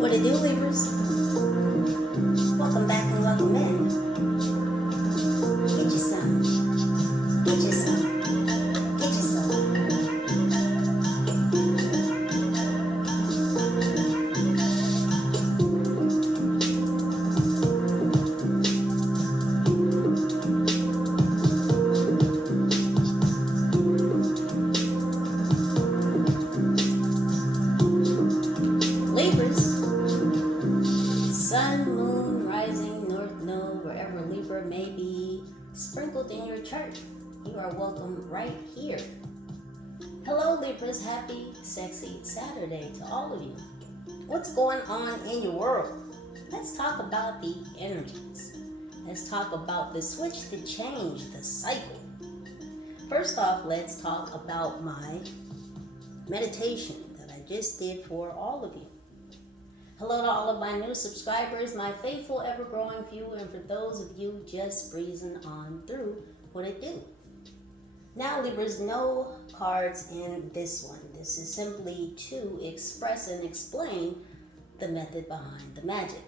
What it do, Libras? Welcome back and welcome in. Get you some. Get you some. Get you some. Libras. Sun, moon, rising, north node, wherever Libra may be sprinkled in your chart, you are welcome right here. Hello Libras, happy, sexy Saturday to all of you. What's going on in your world? Let's talk about the energies. Let's talk about the switch to change the cycle. First off, let's talk about my meditation that I just did for all of you. Hello to all of my new subscribers, my faithful, ever-growing few, and for those of you just breezing on through, what it do? Now, Libras, no cards in this one. This is simply to express and explain the method behind the magic.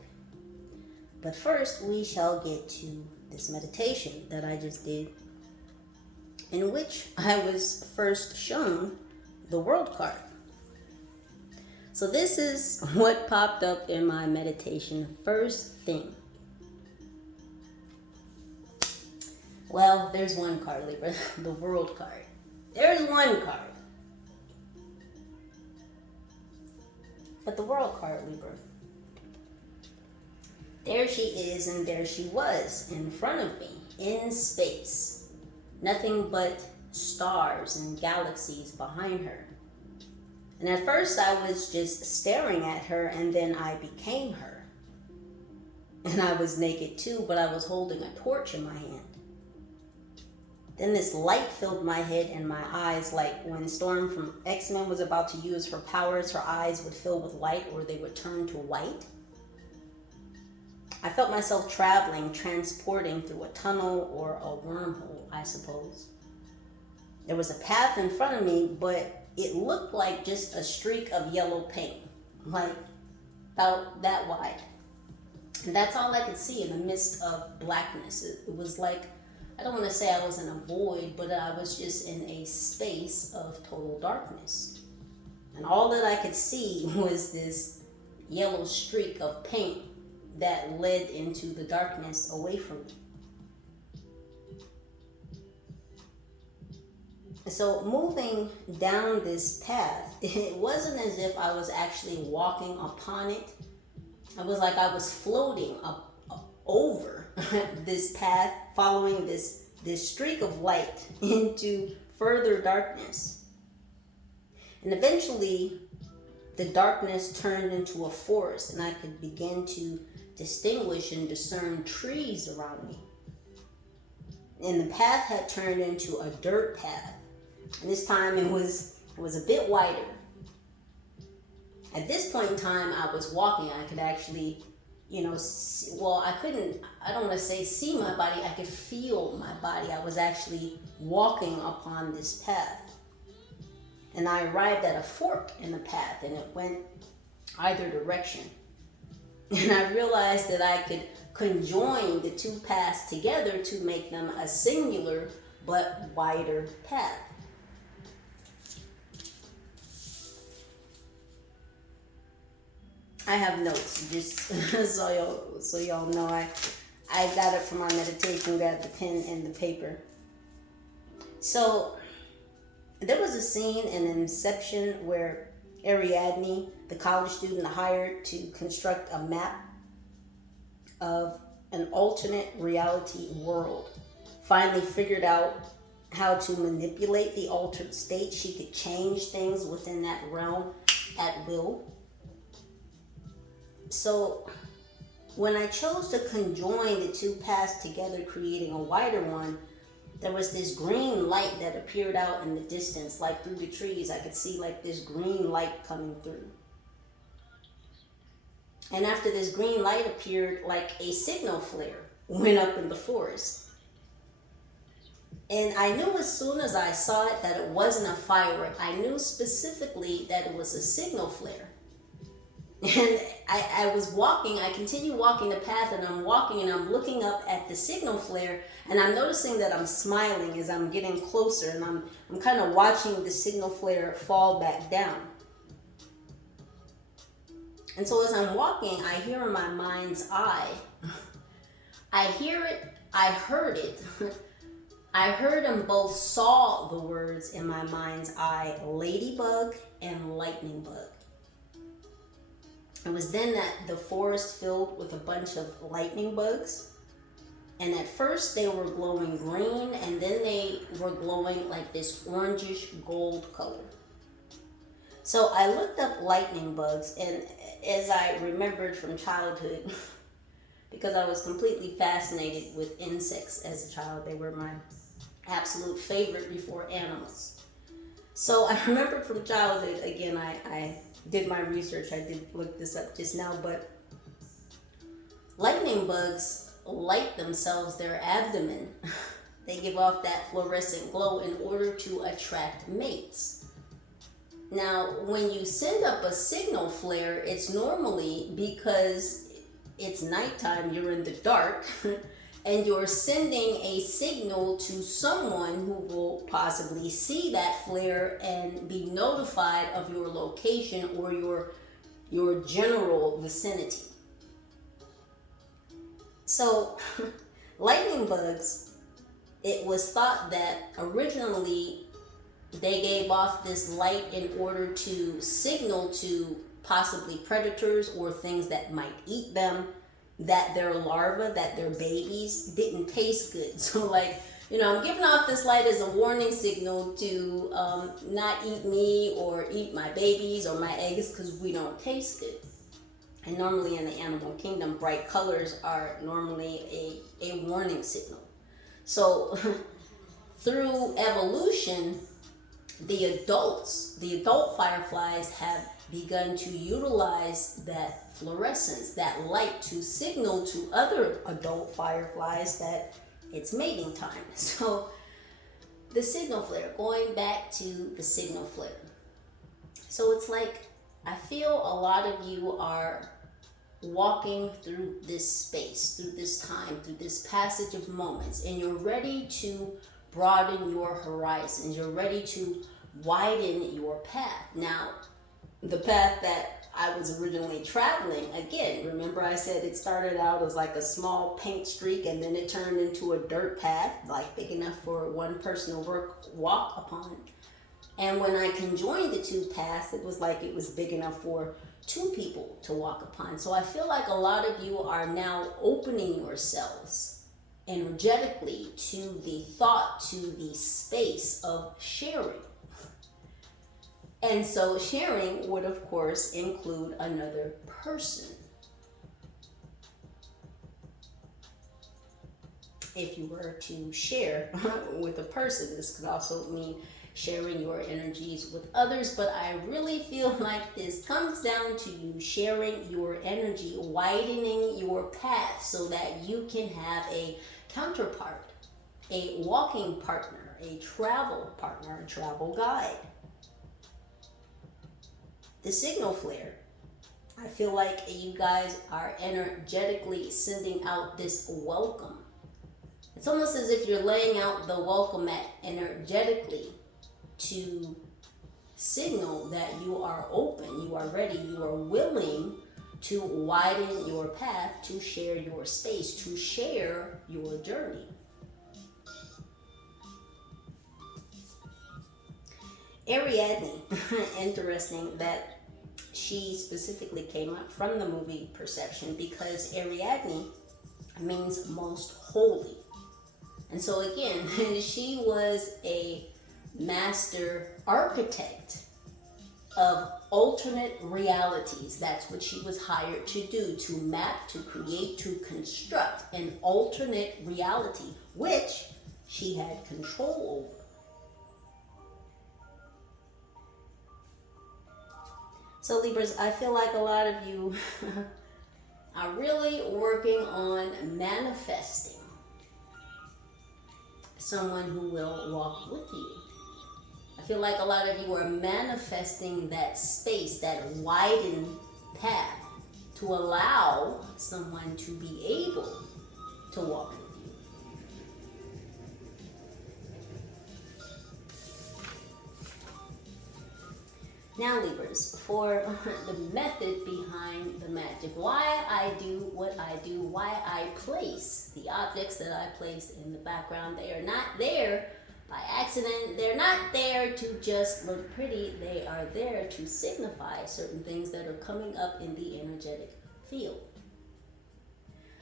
But first, we shall get to this meditation that I just did, in which I was first shown the World card. So this is what popped up in my meditation first thing. Well, there's one card, Libra, the World card. There's one card. But the World card, Libra. There she is and there she was in front of me in space. Nothing but stars and galaxies behind her. And at first I was just staring at her, and then I became her. And I was naked too, but I was holding a torch in my hand. Then this light filled my head and my eyes, like when Storm from X-Men was about to use her powers, her eyes would fill with light or they would turn to white. I felt myself traveling, transporting through a tunnel or a wormhole, I suppose. There was a path in front of me, but it looked like just a streak of yellow paint, like about that wide. And that's all I could see in the midst of blackness. It was like, I don't want to say I was in a void, but I was just in a space of total darkness. And all that I could see was this yellow streak of paint that led into the darkness away from me. So moving down this path, it wasn't as if I was actually walking upon it. It was like I was floating up over this path, following this streak of light into further darkness. And eventually, the darkness turned into a forest, and I could begin to distinguish and discern trees around me. And the path had turned into a dirt path. And this time it was a bit wider. At this point in time, I was walking. I could actually, I don't want to say see my body. I could feel my body. I was actually walking upon this path. And I arrived at a fork in the path, and it went either direction. And I realized that I could conjoin the two paths together to make them a singular but wider path. I have notes, just so y'all know. I got it from our meditation, grabbed the pen and the paper. So there was a scene in Inception where Ariadne, the college student hired to construct a map of an alternate reality world, finally figured out how to manipulate the altered state. She could change things within that realm at will. So when I chose to conjoin the two paths together, creating a wider one, there was this green light that appeared out in the distance, like through the trees. I could see like this green light coming through. And after this green light appeared, like a signal flare went up in the forest. And I knew as soon as I saw it that it wasn't a firework. I knew specifically that it was a signal flare. And I was walking, I continue walking the path, and I'm walking and I'm looking up at the signal flare, and I'm noticing that I'm smiling as I'm getting closer, and I'm kind of watching the signal flare fall back down. And so as I'm walking, I hear in my mind's eye, I hear it, I heard it. I heard and both saw the words in my mind's eye, ladybug and lightning bug. It was then that the forest filled with a bunch of lightning bugs. And at first they were glowing green, and then they were glowing like this orangish gold color. So I looked up lightning bugs, and as I remembered from childhood, because I was completely fascinated with insects as a child, they were my absolute favorite before animals. So I remembered from childhood, again, I did my research, I did look this up just now, but lightning bugs light themselves, their abdomen. They give off that fluorescent glow in order to attract mates. Now, when you send up a signal flare, it's normally because it's nighttime, you're in the dark, and you're sending a signal to someone who will possibly see that flare and be notified of your location or your general vicinity. So, lightning bugs, it was thought that originally they gave off this light in order to signal to possibly predators or things that might eat them that their larvae, that their babies didn't taste good. So like, you know, I'm giving off this light as a warning signal to not eat me or eat my babies or my eggs because we don't taste good. And normally in the animal kingdom, bright colors are normally a warning signal. So through evolution, the adult fireflies have begun to utilize that fluorescence, that light, to signal to other adult fireflies that it's mating time. So the signal flare, going back to the signal flare. So it's like, I feel a lot of you are walking through this space, through this time, through this passage of moments, and you're ready to broaden your horizons. You're ready to widen your path. Now, the path that I was originally traveling, again, remember I said it started out as like a small paint streak, and then it turned into a dirt path, like big enough for one person to walk upon. And when I conjoined the two paths, it was like it was big enough for two people to walk upon. So I feel like a lot of you are now opening yourselves energetically to the thought, to the space of sharing. And so sharing would, of course, include another person. If you were to share with a person, this could also mean sharing your energies with others, but I really feel like this comes down to you sharing your energy, widening your path so that you can have a counterpart, a walking partner, a travel partner, a travel guide. The signal flare, I feel like you guys are energetically sending out this welcome. It's almost as if you're laying out the welcome mat energetically to signal that you are open, you are ready, you are willing to widen your path, to share your space, to share your journey. Ariadne, interesting that she specifically came up from the movie Perception, because Ariadne means most holy. And so again, she was a master architect of alternate realities. That's what she was hired to do, to map, to create, to construct an alternate reality, which she had control over. So Libras, I feel like a lot of you are really working on manifesting someone who will walk with you. I feel like a lot of you are manifesting that space, that widened path to allow someone to be able to walk with you. Now, Libras, for the method behind the magic, why I do what I do, why I place the objects that I place in the background. They are not there by accident. They're not there to just look pretty. They are there to signify certain things that are coming up in the energetic field.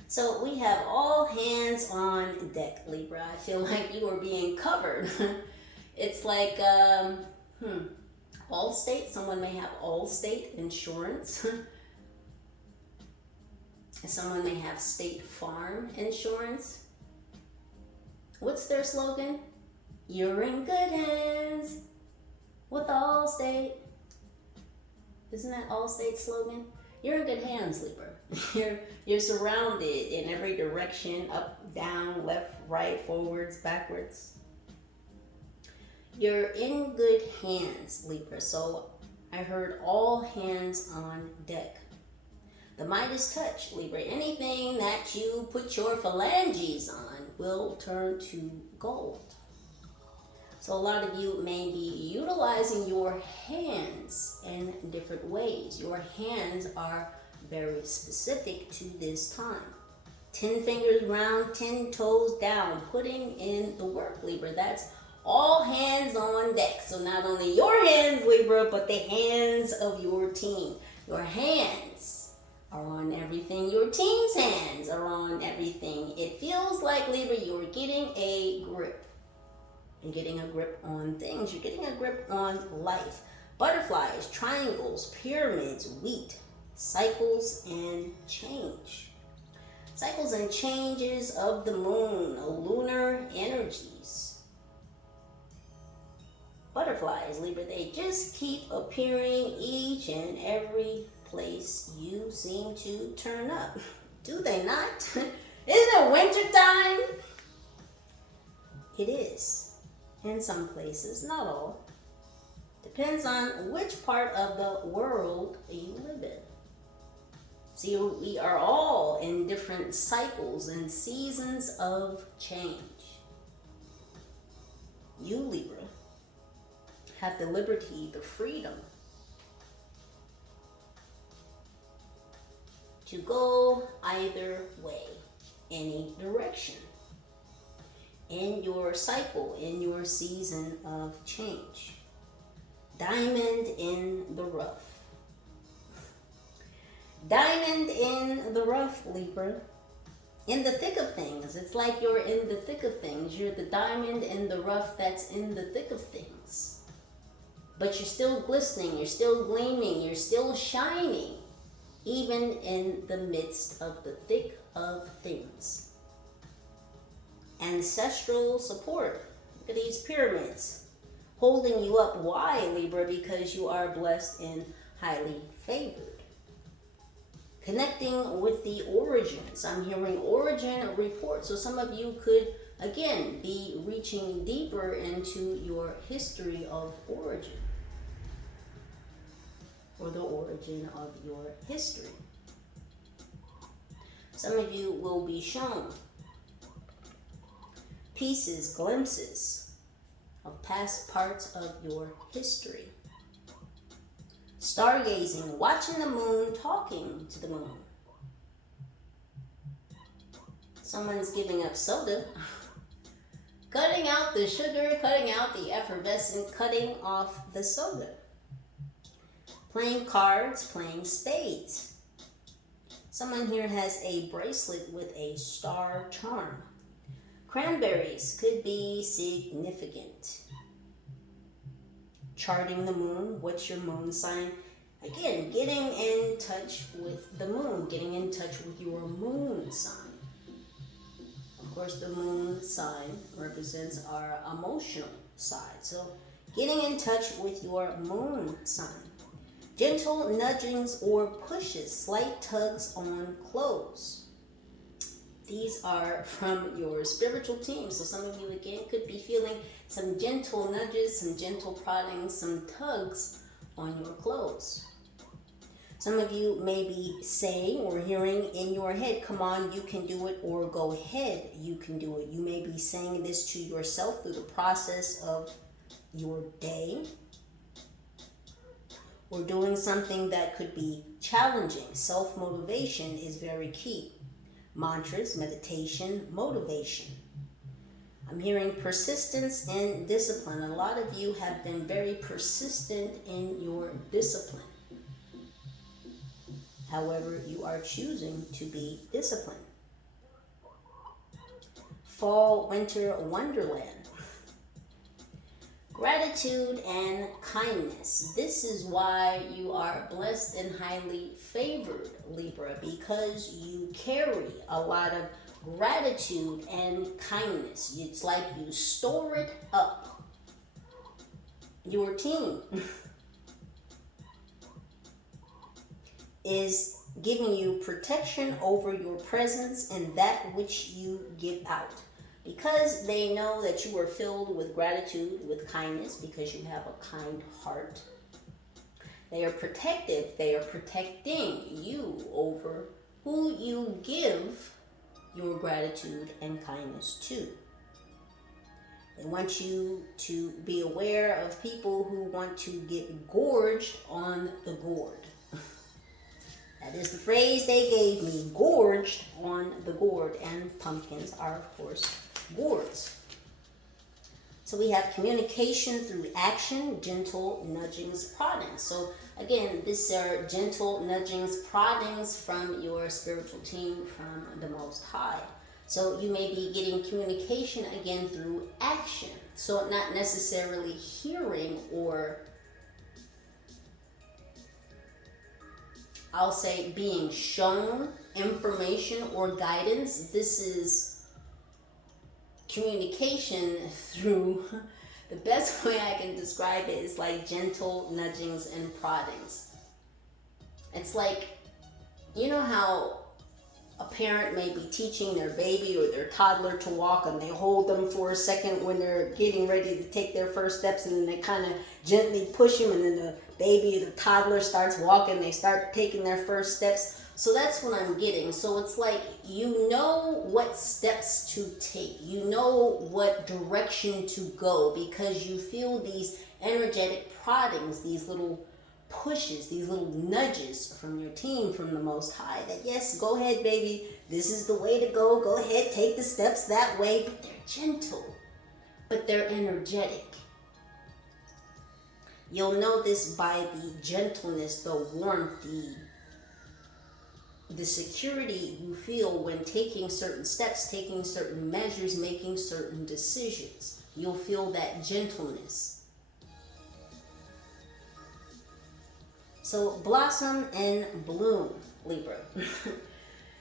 So we have all hands on deck, Libra. I feel like you are being covered. It's like, Allstate, someone may have Allstate insurance. Someone may have State Farm insurance. What's their slogan? You're in good hands with Allstate. Isn't that Allstate's slogan? You're in good hands, Libra. You're surrounded in every direction, up, down, left, right, forwards, backwards. You're in good hands, Libra. So I heard all hands on deck. The Midas touch, Libra. Anything that you put your phalanges on will turn to gold. So a lot of you may be utilizing your hands in different ways. Your hands are very specific to this time. 10 fingers round, 10 toes down, putting in the work, Libra. That's all hands on deck. So not only your hands, Libra, but the hands of your team. Your hands are on everything. Your team's hands are on everything. It feels like, Libra, you're getting a grip. You're getting a grip on things. You're getting a grip on life. Butterflies, triangles, pyramids, wheat, cycles, and change. Cycles and changes of the moon, lunar energies. Butterflies, Libra, they just keep appearing each and every place you seem to turn up. Do they not? Isn't it winter time? It is. In some places, not all. Depends on which part of the world you live in. See, we are all in different cycles and seasons of change. You, Libra, have the liberty, the freedom to go either way, any direction, in your cycle, in your season of change. Diamond in the rough. Diamond in the rough, Libra. In the thick of things. It's like you're in the thick of things. You're the diamond in the rough that's in the thick of things. But you're still glistening, you're still gleaming, you're still shining, even in the midst of the thick of things. Ancestral support. Look at these pyramids holding you up. Why, Libra? Because you are blessed and highly favored. Connecting with the origins. I'm hearing origin report. So some of you could, again, be reaching deeper into your history of origin. Or the origin of your history. Some of you will be shown pieces, glimpses of past parts of your history. Stargazing, watching the moon, talking to the moon. Someone's giving up soda. Cutting out the sugar, cutting out the effervescent, cutting off the soda. Playing cards, playing spades. Someone here has a bracelet with a star charm. Cranberries could be significant. Charting the moon. What's your moon sign? Again, getting in touch with the moon. Getting in touch with your moon sign. Of course, the moon sign represents our emotional side. So, getting in touch with your moon sign. Gentle nudgings or pushes, slight tugs on clothes. These are from your spiritual team. So some of you, again, could be feeling some gentle nudges, some gentle proddings, some tugs on your clothes. Some of you may be saying or hearing in your head, come on, you can do it, or go ahead, you can do it. You may be saying this to yourself through the process of your day, or doing something that could be challenging. Self-motivation is very key. Mantras, meditation, motivation. I'm hearing persistence and discipline. A lot of you have been very persistent in your discipline. However, you are choosing to be disciplined. Fall, winter, wonderland. Gratitude and kindness. This is why you are blessed and highly favored, Libra, because you carry a lot of gratitude and kindness. It's like you store it up. Your team is giving you protection over your presence and that which you give out. Because they know that you are filled with gratitude, with kindness, because you have a kind heart. They are protective. They are protecting you over who you give your gratitude and kindness to. They want you to be aware of people who want to get gorged on the gourd. That is the phrase they gave me, gorged on the gourd. And pumpkins are, of course, gourds. So we have communication through action, gentle nudgings, proddings. So again, these are gentle nudgings, proddings from your spiritual team, from the Most High. So you may be getting communication again through action. So not necessarily hearing, or I'll say being shown information or guidance. This is communication through, the best way I can describe it is like gentle nudgings and proddings. It's like, you know how a parent may be teaching their baby or their toddler to walk, and they hold them for a second when they're getting ready to take their first steps, and then they kind of gently push them, and then the baby or the toddler starts walking, they start taking their first steps. So that's what I'm getting. So it's like, you know what steps to take. You know what direction to go, because you feel these energetic proddings, these little pushes, these little nudges from your team, from the Most High, that yes, go ahead, baby. This is the way to go. Go ahead, take the steps that way. But they're gentle, but they're energetic. You'll know this by the gentleness, the warmth, the security you feel when taking certain steps, taking certain measures, making certain decisions. You'll feel that gentleness. So blossom and bloom, Libra.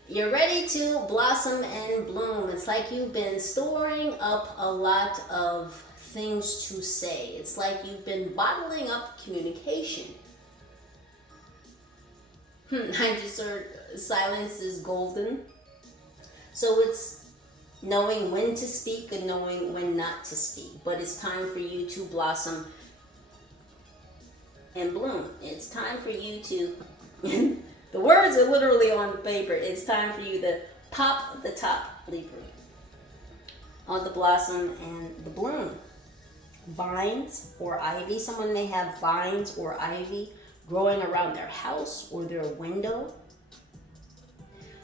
You're ready to blossom and bloom. It's like you've been storing up a lot of things to say. It's like you've been bottling up communication. I just heard silence is golden. So it's knowing when to speak and knowing when not to speak. But it's time for you to blossom and bloom. It's time for you to, the words are literally on the paper. It's time for you to pop the top, Libra, on the blossom and the bloom. Vines or ivy. Someone may have vines or ivy growing around their house or their window.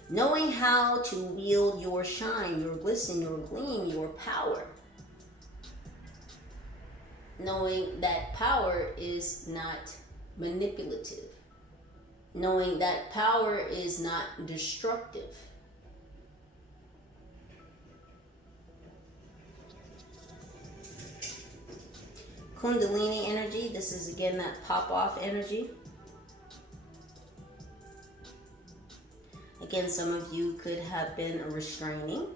Knowing how to wield your shine, your glisten, your gleam, your power. Knowing that power is not manipulative. Knowing that power is not destructive. Kundalini energy. This is again that pop-off energy. Again, some of you could have been restraining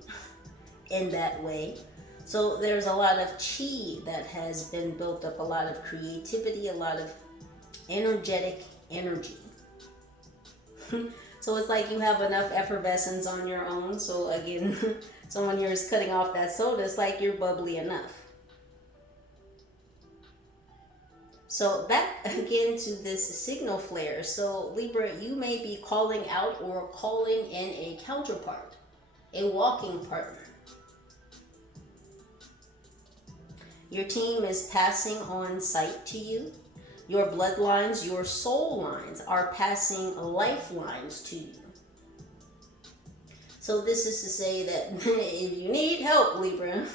in that way. So there's a lot of chi that has been built up, a lot of creativity, a lot of energetic energy. So it's like you have enough effervescence on your own. So again, someone here is cutting off that soda. It's like you're bubbly enough. So back again to this signal flare. So Libra, you may be calling out or calling in a counterpart, a walking partner. Your team is passing on sight to you. Your bloodlines, your soul lines are passing lifelines to you. So this is to say that if you need help, Libra,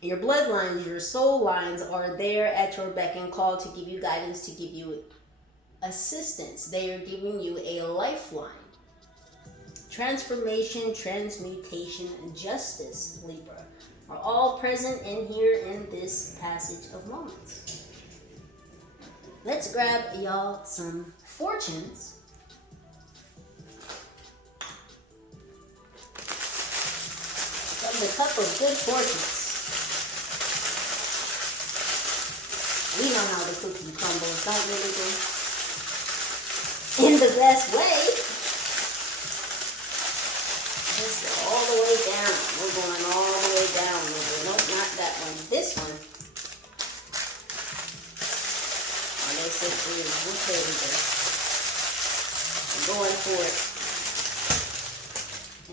your bloodlines, your soul lines are there at your beck and call to give you guidance, to give you assistance. They are giving you a lifeline. Transformation, transmutation, justice, Libra, are all present in here in this passage of moments. Let's grab y'all some fortunes. From the cup of good fortunes. We know how the cookie crumbles, don't we, Libra? In the best way. Just all the way down. We're going all the way down, Libra. Nope, not that one. This one. Oh, they said three. Okay, Libra. I'm going for it.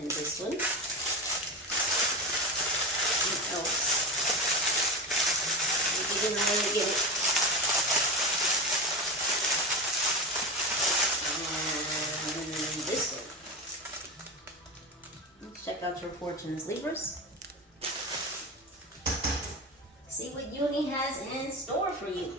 And this one. What else? You didn't know where to get it. And this one. Let's check out your fortunes, Libras. See what Uni has in store for you.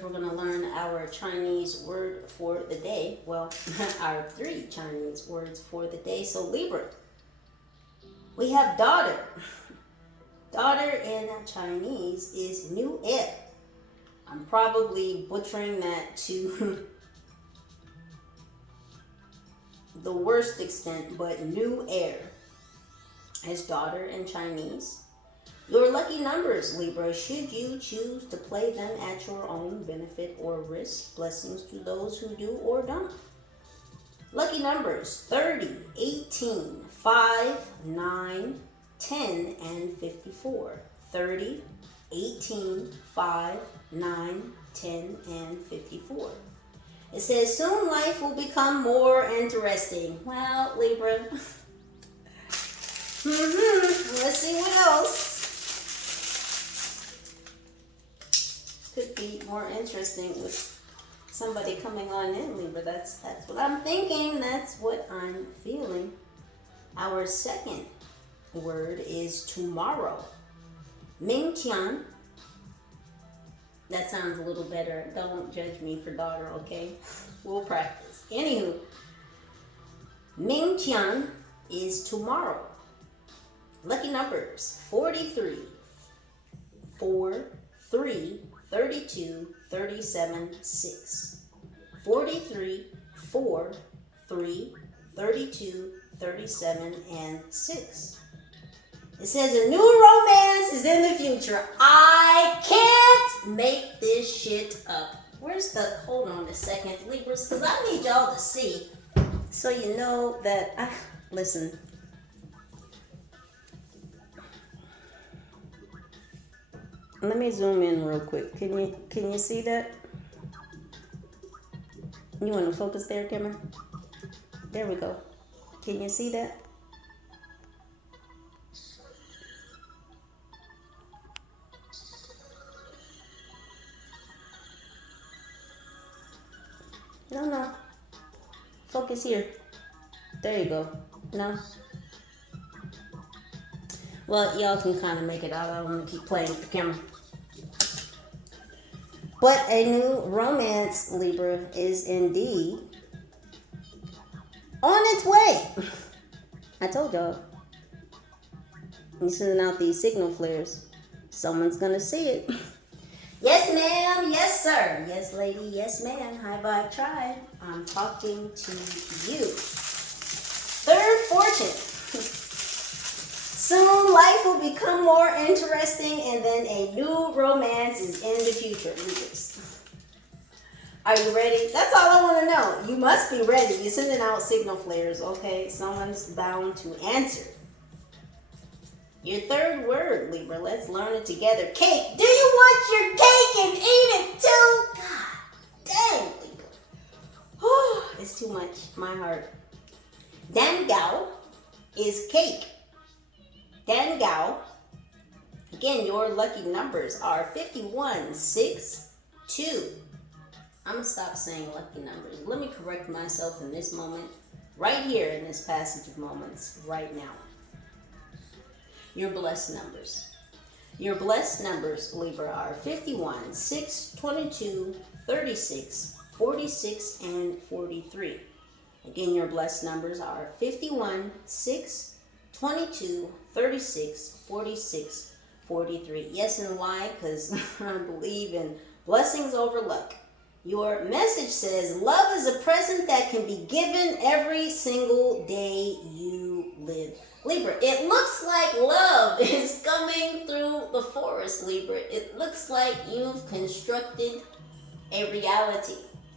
We're going to learn our Chinese word for the day. Well, our 3 Chinese words for the day. So Libra, we have daughter. Daughter in Chinese is new heir. I'm probably butchering that to the worst extent, but new heir is daughter in Chinese. Your lucky numbers, Libra, should you choose to play them at your own benefit or risk. Blessings to those who do or don't. Lucky numbers 30, 18, 5, 9, 10, and 54. 30, 18, 5, 9, 10, and 54. It says, soon life will become more interesting. Well, Libra. Let's see what else could be more interesting with somebody coming on in, Libra. That's what I'm thinking. That's what I'm feeling. Our second word is tomorrow. Mingqian. That sounds a little better. Don't judge me for daughter, okay? We'll practice. Anywho, Mingqian is tomorrow. Lucky numbers 43, 4, 3, 32, 37, 6. 43, 4, 3, 32, 37, and 6. It says a new romance is in the future. I can't make this shit up. Where's the, hold on a second, Libras, because I need y'all to see so you know that, listen. Let me zoom in real quick. Can you see that? You want to focus there, camera? There we go. Can you see that? No. Focus here. There you go. No. Well, y'all can kind of make it out. I don't want to keep playing with the camera. But a new romance, Libra, is indeed on its way. I told y'all. You're sending out these signal flares. Someone's going to see it. Yes, ma'am. Yes, sir. there. Yes, lady. Yes, man. High Vibe Tribe. I'm talking to you. Third fortune. Soon life will become more interesting and then a new romance is in the future. Libras. Are you ready? That's all I want to know. You must be ready. You're sending out signal flares, okay? Someone's bound to answer. Your third word, Libra. Let's learn it together. Cake. Do you want your cake and eat it too? God dang, Libra. Oh, it's too much. My heart. Dangao is cake. Dangao. Again, your lucky numbers are 51, 6, 2. I'm going to stop saying lucky numbers. Let me correct myself in this moment. Right here in this passage of moments. Right now. Your blessed numbers. Your blessed numbers, Libra, are 51, 6, 22, 36, 46, and 43. Again, your blessed numbers are 51, 6, 22, 36, 46, 43. Yes, and why? Because I believe in blessings over luck. Your message says, love is a present that can be given every single day you live. Libra, it looks like love is coming through the forest, Libra. It looks like you've constructed a reality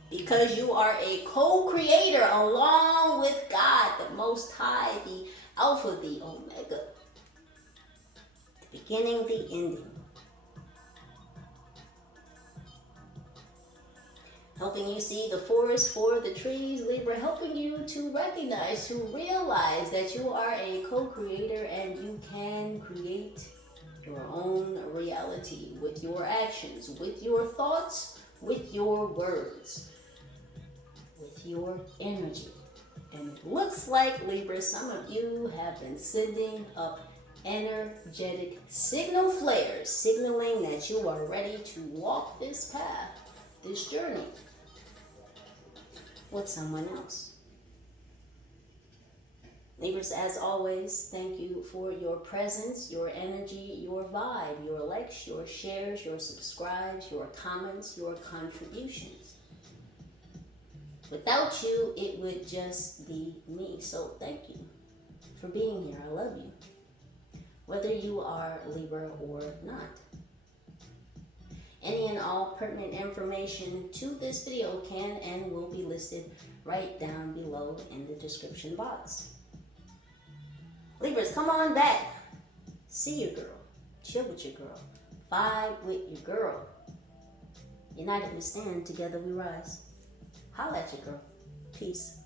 because you are a co-creator along with God, the Most High, the Alpha, the Omega, the beginning, the ending. Helping you see the forest for the trees, Libra, helping you to recognize, to realize that you are a co-creator and you can create your own reality with your actions, with your thoughts, with your words, with your energy. And it looks like, Libra, some of you have been sending up energetic signal flares, signaling that you are ready to walk this path, this journey, with someone else. Libras, as always, thank you for your presence, your energy, your vibe, your likes, your shares, your subscribes, your comments, your contributions. Without you, it would just be me. So thank you for being here. I love you. Whether you are Libra or not. Any and all pertinent information to this video can and will be listed right down below in the description box. Libras, come on back. See your girl. Chill with your girl. Vibe with your girl. United we stand, together we rise. Holla at your girl. Peace.